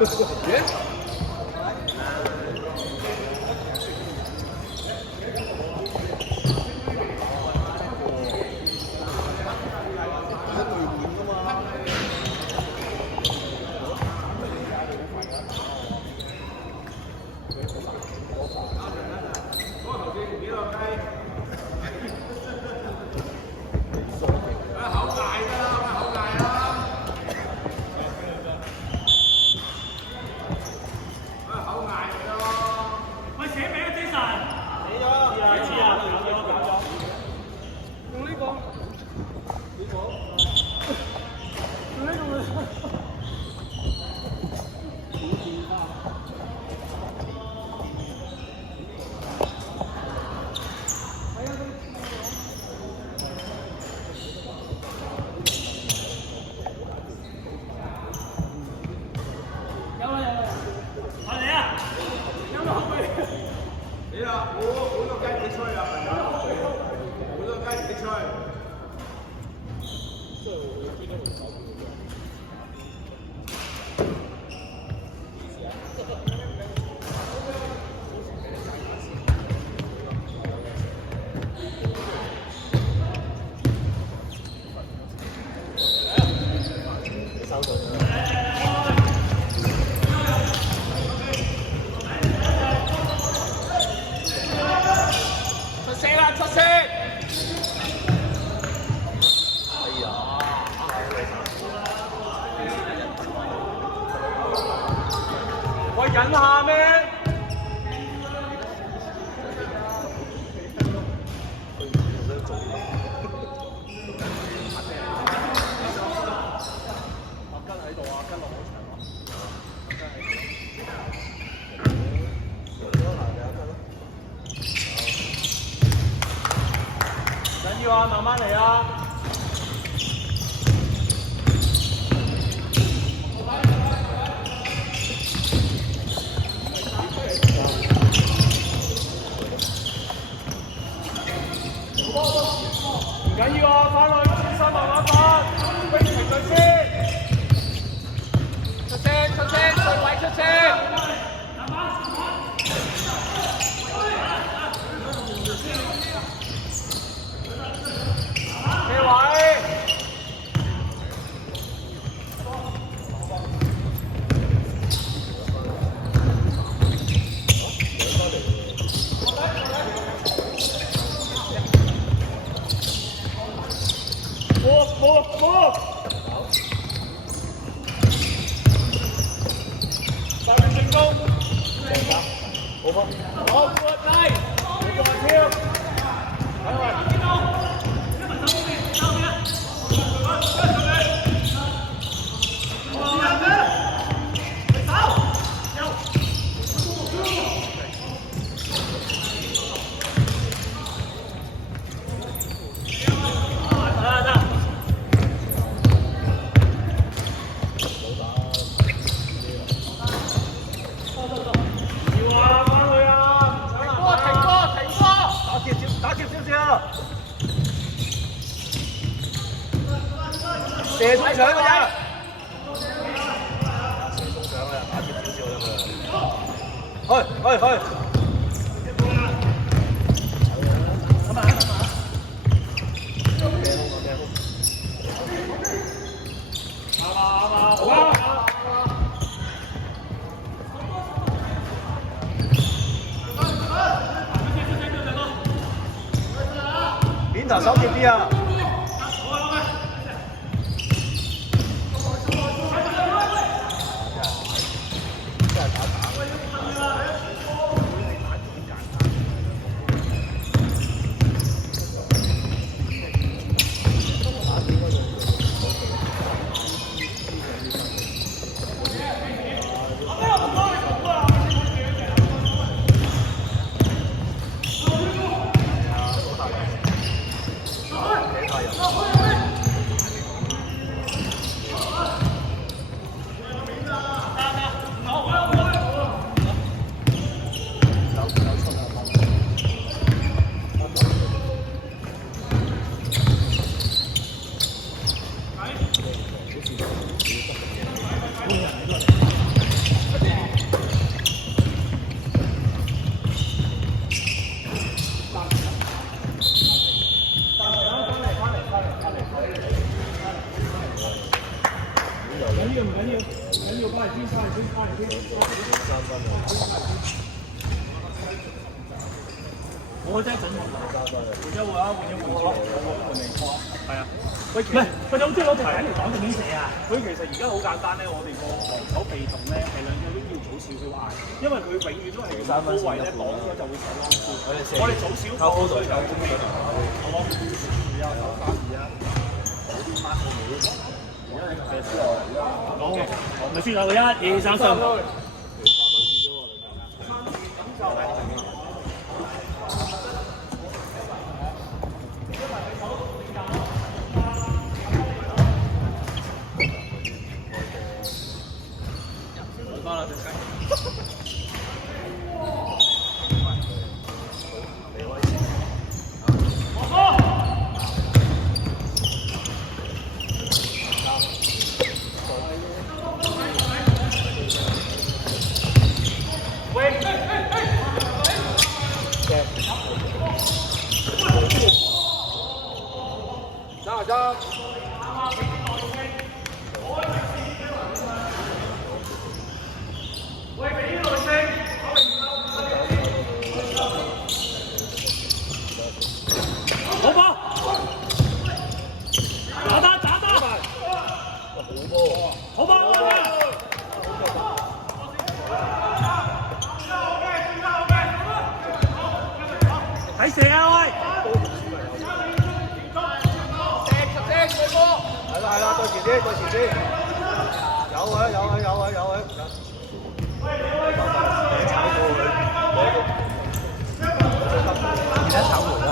예?忍下咩？緊要啊，慢慢嚟啊！唔緊要啊，翻去專心慢慢翻，逼停佢先。出聲，出聲，對位出聲。咩位？冇，發揮成功，好波，好過低，好過跳，射中場嘅啫，射中場啊！打貼少少啦佢，去。邊頭手貼啲啊！要唔緊要，唔緊要，翻嚟先，翻嚟先，翻嚟先。3分啊！我真係準換咗會啊，換咗係啊。喂，唔係，佢好中意攞隻餅嚟講定點寫啊？佢其實而家好簡單咧，我哋個防守被動咧係兩個都要早少少嗌，因為佢永遠都係高位咧擋咗就會手攞褲。我哋早少放佢就好冇？而家9-3-2啊，好啲翻好唔好？而家係輸落嚟啦。好嘅，咪輸落去1、2、3、4。睇射啊喂！係啦，對前啲，對前啲，有啊，炒過佢，而家炒門啦。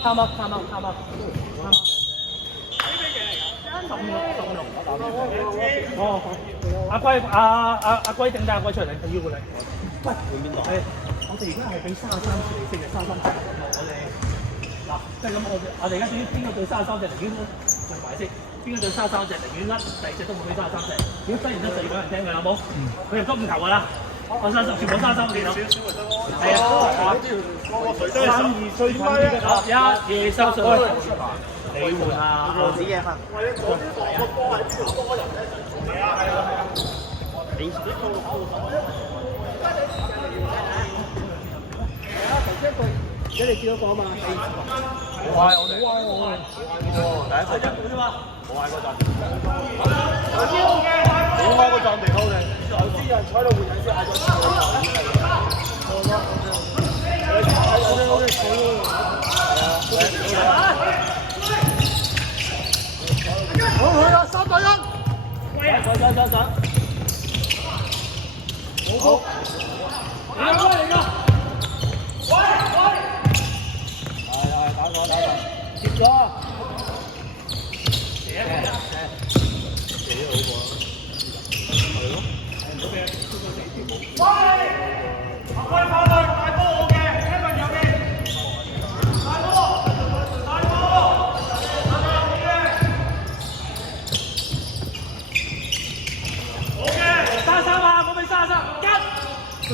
探貓。哦，阿龜阿龜整單阿龜出嚟，佢要過嚟。喂，換邊度？我哋而家係俾33次嚟升嘅33隻，我哋嗱即係咁，我哋而家對於邊個對33隻寧願做埋先，邊個對33隻寧願甩，第二隻都冇俾33隻。如果甩完得4個人聽嘅好冇？佢入咗5球㗎啦。我33全部33見到。係啊，32最快1、2、3、4。你換啊！我自己換。喂，左邊個波係邊度多人咧？係啊。你頭先佢，而家你見到個啊嘛？冇嗌我哋。第一陣。冇嗌嗰陣。冇嗌嗰陣地溝嘅。頭先有人坐喺度換人先嗌咗。好去啦，3對1。喂啊！走。好。打過嚟㗎。喂。係，打過。接咗。射好過。係咯。喂！快大波我嘅，一份有嘅。大波。33啊，我俾33，跟。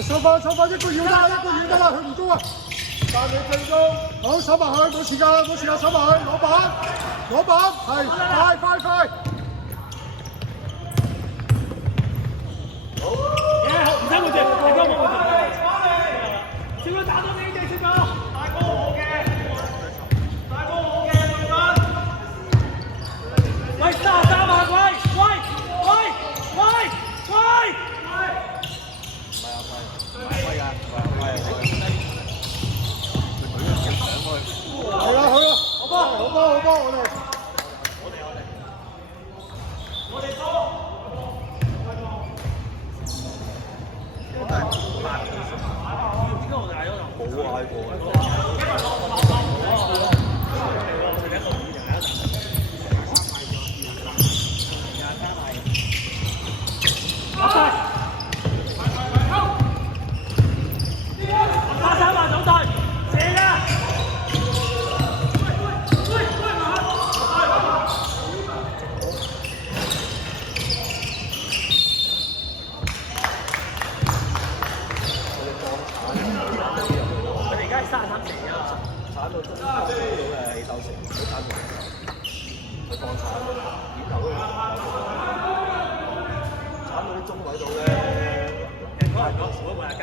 收翻，一個遠得啦，佢唔中啊。3秒計鐘。好，收埋佢，冇時間啦，收埋佢，攞板，係，快。好。唔使換隻，大哥冇換隻。小佬打到你隻，小佬。大哥我嘅，對翻。喂，33啊，喂。係啦，好波，我哋。快過。鏟到中嗰度嘅起手成，佢鏟到佢放鏟，點頭都鏟到啲中位度咧。我每日跟。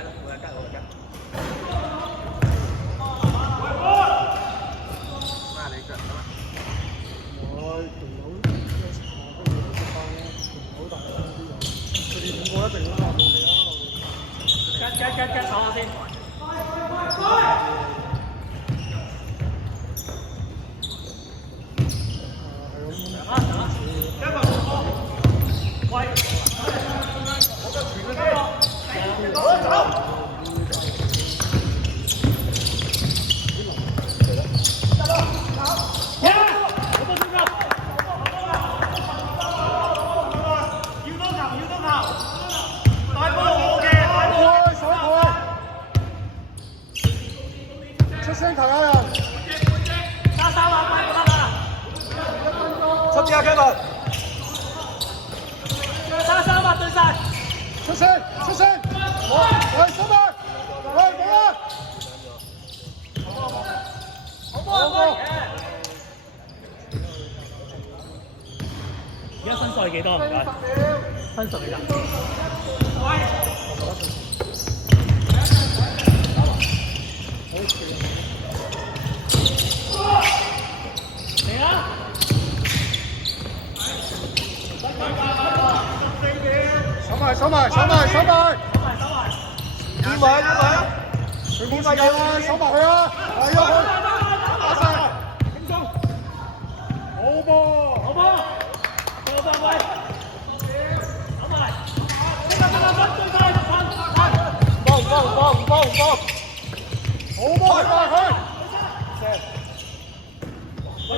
啊，你腳啊！我電腦好大佢哋5個一定會發到你啦。坐下先。出聲球有人，加3碼快得啦！出啲啊 Kevin， 加3碼對晒！出聲，喂收埋，喂冇啦，好！而家分數係幾多？唔該。分數幾多？嚟啊！收埋，點埋啊！佢冇時間啦，收埋佢啦，係啊佢，打晒，輕鬆，好波，喂，走埋，對晒，好波，收埋佢。喂，